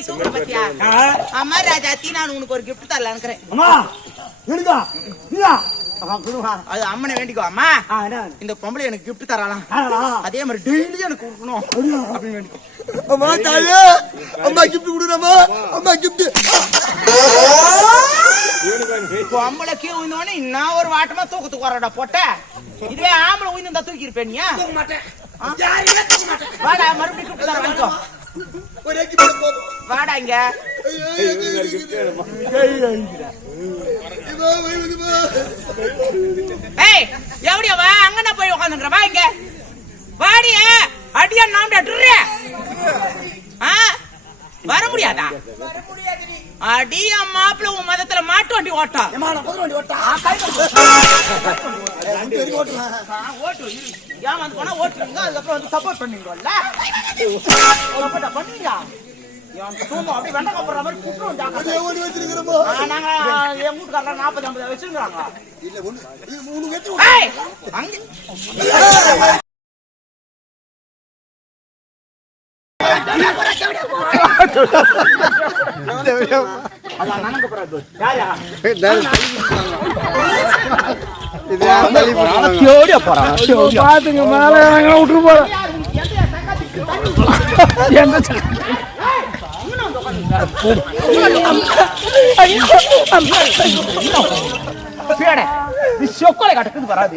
போய் தூக்குற பத்தியா அம்மா ராஜாத்தி நான் உனக்கு ஒரு gift தரலான்னுக்கிறேன் அம்மா அது அம்மனை வேண்டிக்கோ அம்மா. இந்த பொம்பளை எனக்கு gift தரலாம். அதே மாதிரி டெய்லி எனக்கு கொடுக்கணும். அப்படின்னு வேண்டிக்கோ. அம்மா தாயே அம்மா கிஃப்ட் கொடுறமா அம்மா கிஃப்ட் பொம்பளை கீழே விழுந்தோடனே இன்னும் ஒரு வாட்டமா தூக்கத்துக்கு வரடா போட்ட. இதே ஆம்பளை உயிர்ந்தா தூக்கி இருப்பேன் நீ வாடா மறுபடியும் gift தர வாங்கிக்கோ. ஒரே கிஃப்ட் வாடா இங்க. ஏய் எப்படியா வா அங்கன போய் உட்காந்துங்கிற வா இங்க. வாடிய அடியா டுர்ரே. ஆ வர முடியாதா? அடியா மாப்பிள உன் மதத்துல மாட்டு வண்டி ஓட்டா. நான் ஓட்டா ஏன் வந்து போனா ஓட்டுறீங்க அதுக்கப்புறம் வந்து சப்போர்ட் பண்ணீங்கல்ல சப்போர்ட் தூமம் அப்படி வெண்ட கப்படுற மாதிரி நாங்க என் நாற்பது ஐம்பது வச்சிருக்காங்க இல்ல ஒண்ணு அங்க பாத்துங்க மேல விட்டுரு போற. சொக்கோலை கட்டத்துக்கு வராது.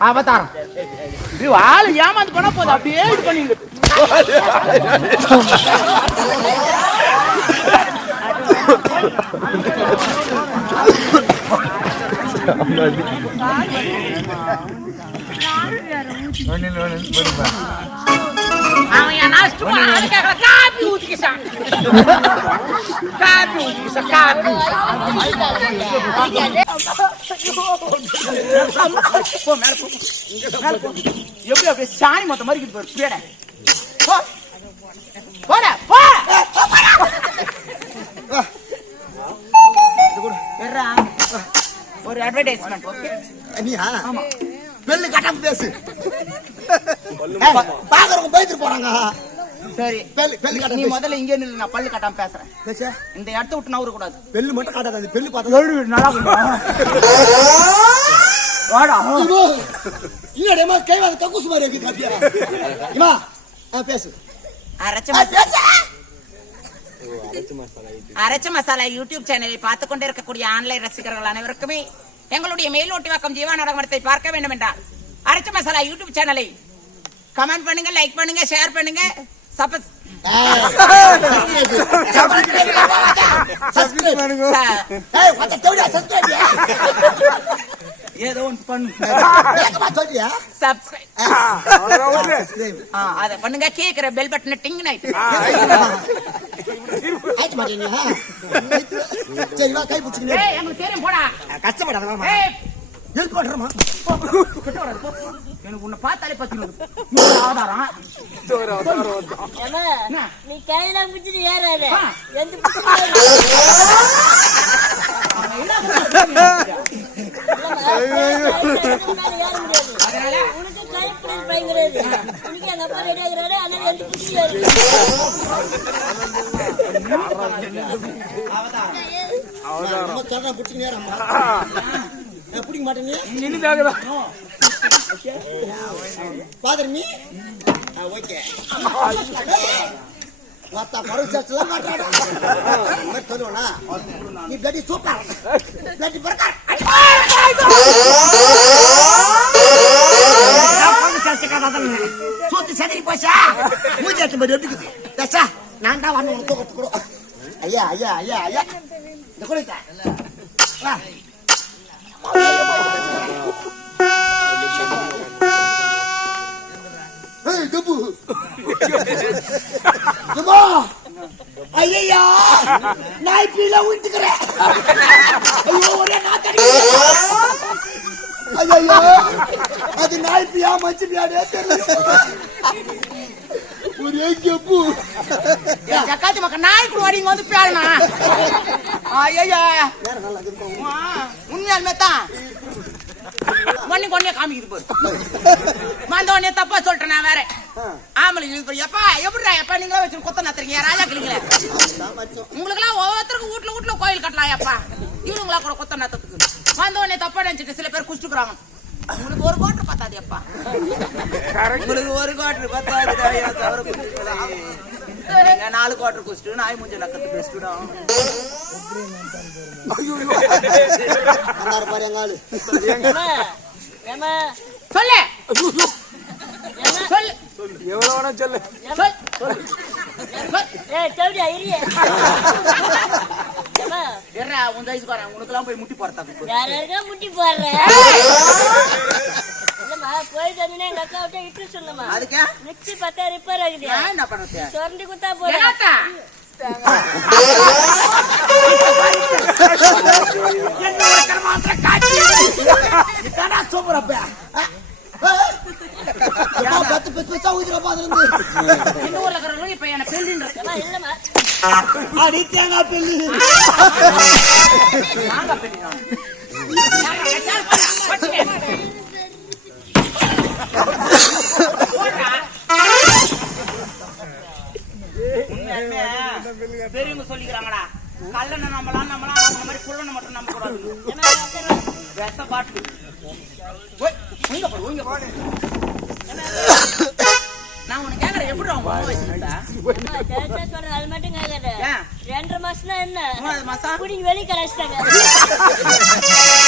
அவதாரம். இது ஆளு ஏமாந்து பண்ண அப்படியே இது பண்ணிங்க நாஸ்டுமா அதுக்காக காப்பி ஊத்திக்கிச்சான் காப்பி ஊத்திக்கிச்சான் காப்பி போ மேல போ மேல போ எப்படி அப்படியே சாணி மொத்த மாதிரி இருக்குது பாரு பேட போ போடா போ வெர்றா. ஒரு அட்வர்டைஸ்மெண்ட் ஓகே நீயா பெல்லு கட்டாம பேசு பாக்குறவங்க பயந்துட்டு போறாங்க. சரி நீ முதல்ல இங்கே நில்லு நான் பல்லு கட்டாம பேசுறேன். பேசு இந்த இடத்த விட்டு நவர கூடாது பெல்லு மட்டும் காட்டாத அந்த பெல்லு பார்த்தா நல்லா வாடா. இல்லடேமா கைவாத கக்கூசு மாதிரி இருக்கு காப்பியா? இமா ஆ பேசு. அரைச்ச மசாலா. பேசு. அரைச்ச மசாலா யூடியூப். சேனலை பார்த்துக் கொண்டிருக்கக்கூடிய ஆன்லைன் ரசிகர்கள் அனைவருக்குமே எங்களுடைய மேலோட்டி வாக்கம் ஜீவா நாடகத்தை பார்க்க வேண்டும் என்றால் அரைச்ச மசாலா யூடியூப் சேனலை கமெண்ட் பண்ணுங்க லைக் பண்ணுங்க ஷேர் பண்ணுங்க. சப்பஸ் ஏதோ ஒன்று பண்ணு ஏக்கமா சொல்றியா சப்ஸ்கிரைப். சப்ஸ்கிரைப் அத பண்ணுங்க. கேக்குற பெல் பட்டனை டிங் ஆயிட்டு மாட்டீங்க சரி வா கை பிடிச்சிக்கினே. ஏய் எங்களுக்கு தெரியும் போடா. கஷ்டப்படாதமா வராது, போ. எனக்கு உன்னை பார்த்தாலே பத்தி ஆதாரம்? நீ கையில பிடிச்சிட்டு ஏறாத ஆ. எந்த. அதனால உனக்கு கைப்பிடி பயம் கிடையாது. உனக்கு எங்க அப்பா ரெடி ஆகிறாரு அதனால எந்த பிடிச்சிட்டு ஏறு. நம்ம சொல்றேன் பிடிச்சிக்கினே அம்மா பிடிக்க மாட்டேங்க இனிதாகதா பாதர் நீ ஓகே. மத்த பரிசெல்லாம் மாட்டாடா இந்த மாதிரி சொல்லுவேனா? நீ பிளடி சூப்பர் பிளடி பிரகார் சூத்து செதறி போச்சா? மூஞ்சி எடுத்து மாதிரி எடுக்குது. தச்சா நான் தான் வரணும் உனக்கு தூக்கத்து கூட ஐயா ஐயா ஐயா ஐயா. இந்த கொடுத்த ஐயா நாய் பீல விட்டுக்கிறேன் ஐயோ ஒரே ஐயோ அது நாய் பியா மச்சு பியாடே தெரியல ஒரே கெப்பு ஜக்காத்தி மக்கள் நாய் கூட இங்க வந்து பேரணா ஐயா உண்மையாலுமே தான். ஒண்ணு கொண்டே காமிக்குது பாரு. வந்த உடனே தப்பா சொல்லிட்டேன் நான் வேற. ஆம்பளை இழுத்து எப்பா எப்படிடா எப்பா நீங்களே வச்சு கொத்த நத்துறீங்க? ராஜா கிளிங்களே. உங்களுக்குலாம் ஒவ்வொருத்தருக்கும் வீட்ல வீட்ல கோயில் கட்டலாம் அப்பா இவனுங்களா கூட கொத்த நத்தத்துக்கு. வந்த உடனே தப்பா நினைச்சிட்டு சில பேர் குடிச்சுக்கிறாங்க உங்களுக்கு ஒரு கோட்டர் பத்தாது உங்களுக்கு ஒரு கோட்டர் பத்தாது நீங்க நாலு கோட்டர் குடிச்சிட்டு நாய் மூஞ்ச நக்கத்து வந்தாரு பாரு எங்க ஆளு. சொல்லு. சொல்லு. எவ்வளவு வேணா சொல்லு. உனக்கெல்லாம் போய் முட்டி போறதா முட்டி போடுற? இல்லம்மா, போயிட்டு வந்தோடனே எங்க அக்கா விட்டு இட்டு சொல்லுமா. அதுக்கே? மிக்ஸி பக்கா repair ஆகுது. நான் என்ன பண்றது சுரண்டி குத்தா போறேன். என்னத்தா? இதாடா சூப்பர் அப்ப பத்து பத்து பைசா ஊதுறப்ப அதுல இருந்து இந்த ஊர்ல இருக்கிறவங்க இப்ப என்ன பெல்லின்ற. ஏம்மா, இல்லம்மா. அடி தேங்காய் பெல்லு. நாங்க பெல்லினோம் பெரியவங்க சொல்லிக்கிறாங்கடா கல்லனை நம்பலாம் நம்பலாம் அந்த மாதிரி குள்ளனை மட்டும் நம்ப கூடாது. வெத்த பாட்டு. நான் உனக்கு கேக்குறேன் எப்படி ஜெயசா சொல்றது அது மட்டும்? ரெண்டரை மாசம்னா என்ன? மூணாவது மாசம்? குடிங்க வெளியே கலாச்சிட்டாங்க